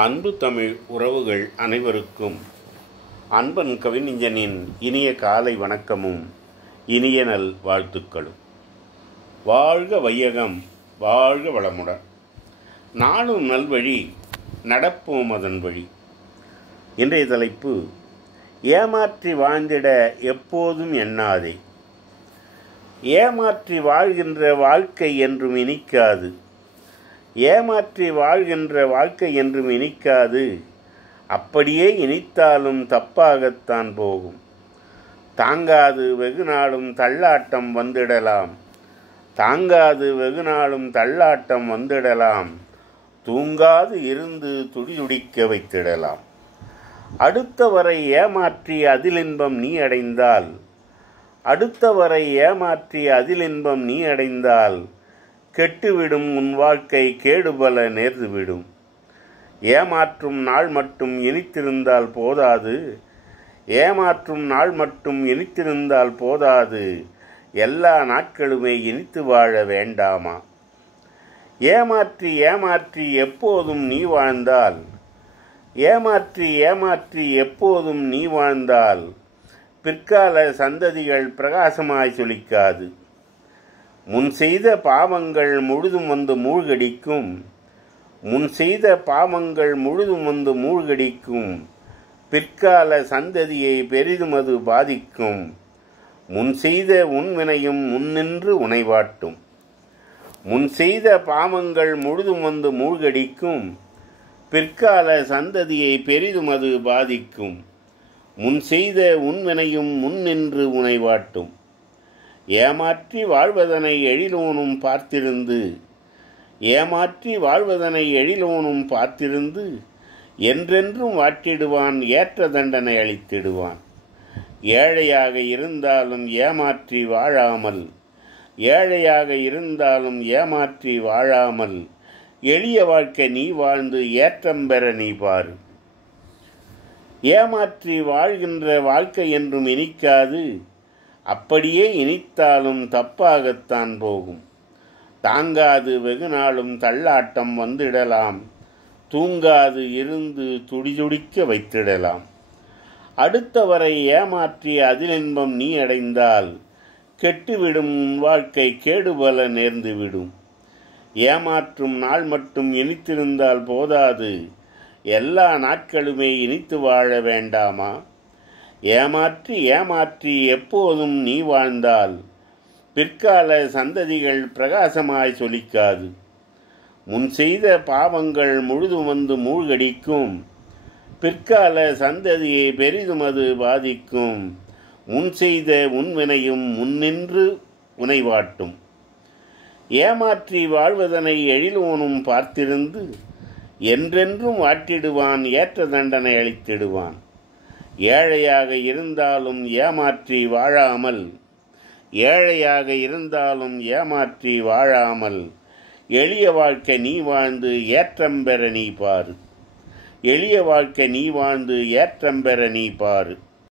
அன்பு தமிழ் உறவுகள் அனைவருக்கும் அன்பன் கவிஞனின் இனிய காலை வணக்கமும் இனிய நல் வாழ்த்துக்களும். வாழ்க வையகம், வாழ்க வளமுடன். நாளும் நல்வழி, நடப்போம் அதன் வழி. இன்றைய தலைப்பு: ஏமாற்றி வாழ்ந்திட எப்போதும் எண்ணாதே. ஏமாற்றி வாழ்கின்ற வாழ்க்கை என்றும் இனிக்காது. ஏமாற்றி வாழ்கின்ற வாழ்க்கை என்றும் இனிக்காது. அப்படியே இனித்தாலும் தப்பாகத்தான் போகும். தாங்காது வெகுநாளும் தள்ளாட்டம் வந்திடலாம். தாங்காது வெகுநாளும் தள்ளாட்டம் வந்திடலாம். தூங்காது இருந்து துடிதுடிக்க வைத்திடலாம். அடுத்தவரை ஏமாற்றி அதில் இன்பம் நீ அடைந்தால், அடுத்தவரை ஏமாற்றி அதில் இன்பம் நீ அடைந்தால், கெட்டுவிடும் உன் வாழ்க்கை கேடுபல நேர்ந்துவிடும். ஏமாற்றும் நாள் மட்டும் இனித்திருந்தால் போதாது. ஏமாற்றும் நாள் மட்டும் இனித்திருந்தால் போதாது. எல்லா நாட்களுமே இனித்து வாழ வேண்டாமா? ஏமாற்றி ஏமாற்றி எப்போதும் நீ வாழ்ந்தால், ஏமாற்றி ஏமாற்றி எப்போதும் நீ வாழ்ந்தால், பிற்கால சந்ததிகள் பிரகாசமாய் சொலிக்காது. முன் செய்த பாவங்கள் முழுதும் வந்து மூழ்கடிக்கும். முன் செய்த பாவங்கள் முழுதும் வந்து மூழ்கடிக்கும். பிற்கால சந்ததியை பெரிதும் அது பாதிக்கும். முன் செய்த உன்வினையும் முன்னின்று உனைவாட்டும். முன் செய்த பாவங்கள் முழுதும் வந்து மூழ்கடிக்கும். பிற்கால சந்ததியை பெரிதும் அது பாதிக்கும். முன் செய்த உன்வினையும் முன்னின்று உனைவாட்டும். ஏமாற்றி வாழ்வதனை எழிலோனும் பார்த்திருந்து, ஏமாற்றி வாழ்வதனை எழிலோனும் பார்த்திருந்து, என்றென்றும் வாட்டிடுவான், ஏற்ற தண்டனை அளித்திடுவான். ஏழையாக இருந்தாலும் ஏமாற்றி வாழாமல், ஏழையாக இருந்தாலும் ஏமாற்றி வாழாமல், எளிய வாழ்க்கை நீ வாழ்ந்து ஏற்றம் பெற நீ பாரு. ஏமாற்றி வாழ்கின்ற வாழ்க்கை என்றும் இனிக்காது. அப்படியே இனித்தாலும் தப்பாகத்தான் போகும். தாங்காது வெகுநாளும் தள்ளாட்டம் வந்திடலாம். தூங்காது இருந்து துடிதுடிக்க வைத்திடலாம். அடுத்தவரை ஏமாற்றி அதில் இன்பம் நீ அடைந்தால், கெட்டுவிடும் உன் வாழ்க்கை கேடுபல நேர்ந்துவிடும். ஏமாற்றும் நாள் மட்டும் இனித்திருந்தால் போதாது. எல்லா நாட்களுமே இனித்து வாழ வேண்டாமா? ஏமாற்றி ஏமாற்றி எப்போதும் நீ வாழ்ந்தால், பிற்கால சந்ததிகள் பிரகாசமாய் சொலிக்காது. முன் செய்த பாவங்கள் முழுதும் வந்து மூழ்கடிக்கும். பிற்கால சந்ததியை பெரிதும் அது பாதிக்கும். முன் செய்த உன்வினையும் முன்னின்று உனைவாட்டும். ஏமாற்றி வாழ்வதனை எழிலோனும் பார்த்திருந்து, என்றென்றும் வாட்டிடுவான், ஏற்ற தண்டனை அளித்திடுவான். ஏழையாக இருந்தாலும் ஏமாற்றி வாழாமல், ஏழையாக இருந்தாலும் ஏமாற்றி வாழாமல், எளிய வாழ்க்கை நீ வாழ்ந்து ஏற்றம் பெற நீ பாரு. எளிய வாழ்க்கை நீ வாழ்ந்து ஏற்றம் பெற நீ பாரு.